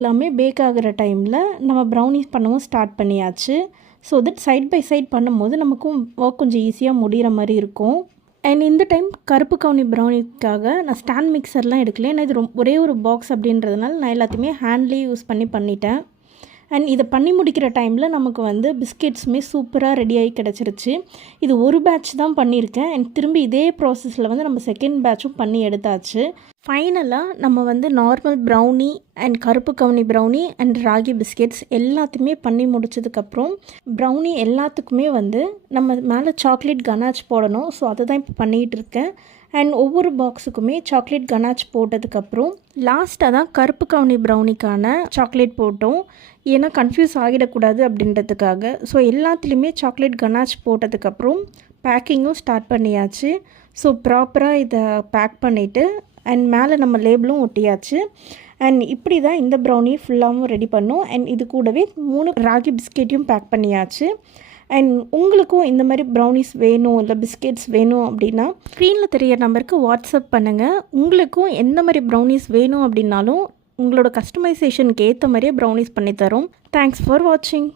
எல்லாமே பேக் ஆகிற டைமில் நம்ம ப்ரௌனிஸ் பண்ணவும் ஸ்டார்ட் பண்ணியாச்சு. So that side by side பண்ணும்போது நமக்கும் ஒர்க் கொஞ்சம் ஈஸியாக முடிகிற மாதிரி இருக்கும். அண்ட் இந்த டைம் கருப்பு கவுனி ப்ரௌனிக்காக நான் ஸ்டாண்ட் மிக்சர்லாம் எடுக்கல. ஏன்னா இது ஒரே ஒரு பாக்ஸ் அப்படின்றதுனால நான் எல்லாத்தையுமே ஹேண்ட்லேயே யூஸ் பண்ணிட்டேன். அண்ட் இதை பண்ணி முடிக்கிற டைமில் நமக்கு வந்து பிஸ்கெட்ஸுமே சூப்பராக ரெடியாகி கிடச்சிருச்சு. இது ஒரு பேட்ச் தான் பண்ணியிருக்கேன். அண்ட் திரும்பி இதே ப்ராசஸில் வந்து நம்ம செகண்ட் பேட்சும் பண்ணி எடுத்தாச்சு. ஃபைனலாக நம்ம வந்து நார்மல் ப்ரௌனி அண்ட் கருப்பு கவுனி ப்ரௌனி அண்ட் ராகி பிஸ்கெட்ஸ் எல்லாத்தையுமே பண்ணி முடிச்சதுக்கப்புறம் ப்ரௌனி எல்லாத்துக்குமே வந்து நம்ம மேலே சாக்லேட் கனாச் போடணும். ஸோ அதை தான் இப்போ பண்ணிகிட்டு இருக்கேன். அண்ட் ஒவ்வொரு பாக்ஸுக்குமே சாக்லேட் கனாச் போட்டதுக்கப்புறம் லாஸ்ட்டாக தான் கருப்பு கவுனி ப்ரௌனிக்கான சாக்லேட் போட்டோம். ஏன்னா கன்ஃபியூஸ் ஆகிடக்கூடாது அப்படின்றதுக்காக. ஸோ எல்லாத்துலேயுமே சாக்லேட் கனாச் போட்டதுக்கப்புறம் பேக்கிங்கும் ஸ்டார்ட் பண்ணியாச்சு. ஸோ ப்ராப்பராக இதை பேக் பண்ணிவிட்டு அண்ட் மேலே நம்ம லேபிளும் ஒட்டியாச்சு. அண்ட் இப்படி தான் இந்த ப்ரௌனி ஃபுல்லாகவும் ரெடி பண்ணோம். அண்ட் இது கூடவே 3 ராகி பிஸ்கெட்டையும் பேக் பண்ணியாச்சு. அண்ட் உங்களுக்கும் இந்த மாதிரி ப்ரௌனிஸ் வேணும் இல்லை பிஸ்கெட்ஸ் வேணும் அப்படின்னா ஸ்க்ரீனில் தெரிய நம்பருக்கு வாட்ஸ்அப் பண்ணுங்கள். உங்களுக்கும் எந்த மாதிரி ப்ரௌனிஸ் வேணும் அப்படின்னாலும் உங்களோட கஸ்டமைசேஷனுக்கு ஏற்ற மாதிரியே ப்ரௌனிஸ் பண்ணித்தரோம். தேங்க்ஸ் ஃபார் வாட்சிங்.